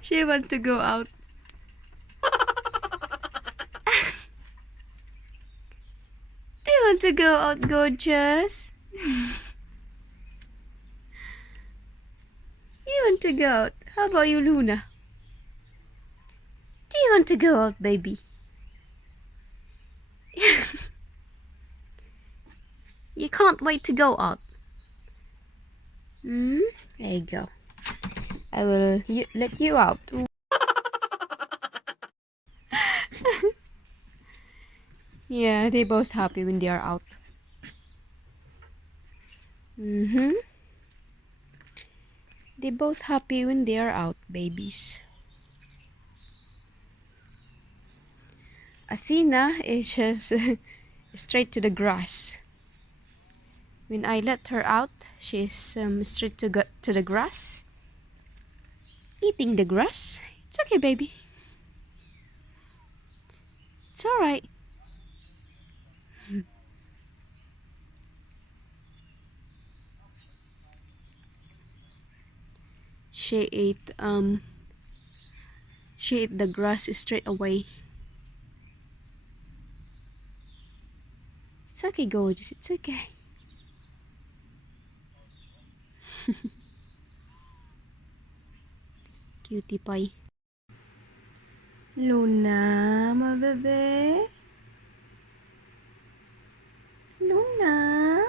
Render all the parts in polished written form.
She want to go out. Do you want to go out, gorgeous? You want to go out? How about you, Luna? Do you want to go out, baby? You can't wait to go out. There you go. I will let you out. Yeah, they both happy when they are out. They both happy when they are out, babies. Athena is just straight to the grass. When I let her out, she's straight to the grass, eating the grass. It's okay, baby. It's all right. She ate the grass straight away. It's okay, gorgeous. It's okay. Cutie pie. Luna, my baby. Luna.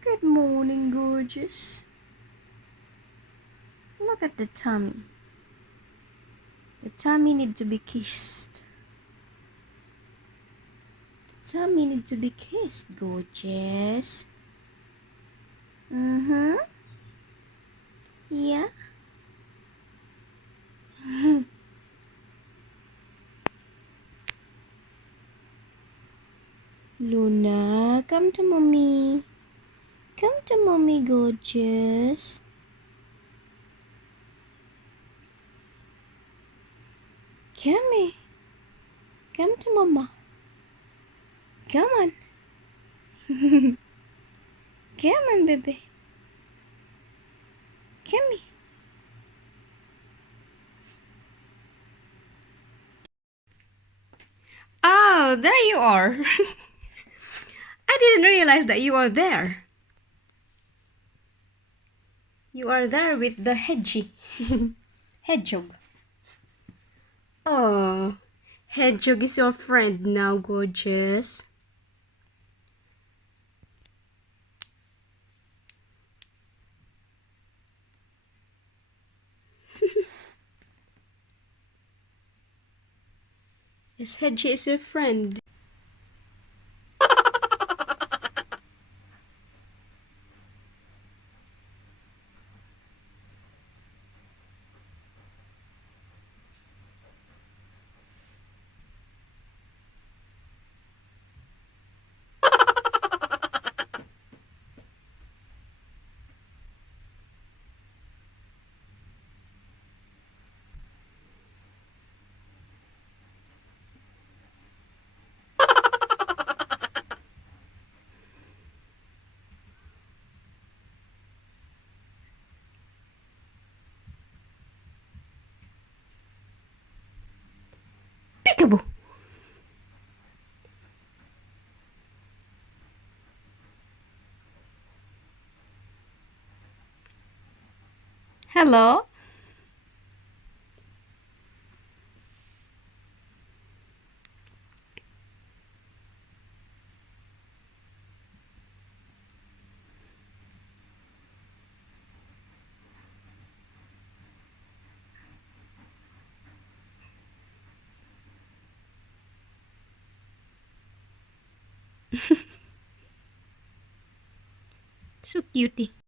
Good morning, gorgeous. Look at the tummy. The tummy needs to be kissed. The tummy needs to be kissed, gorgeous. Yeah. Luna, come to mommy. Come to mommy, gorgeous. Come here. Come to mama. Come on. Come on, baby. Come here. Oh, there you are. I didn't realize that you are there. You are there with the hedgehog. Oh, hedgehog is your friend now, gorgeous. Yes, hedgehog is your friend. Peekaboo. Hello. So cutie.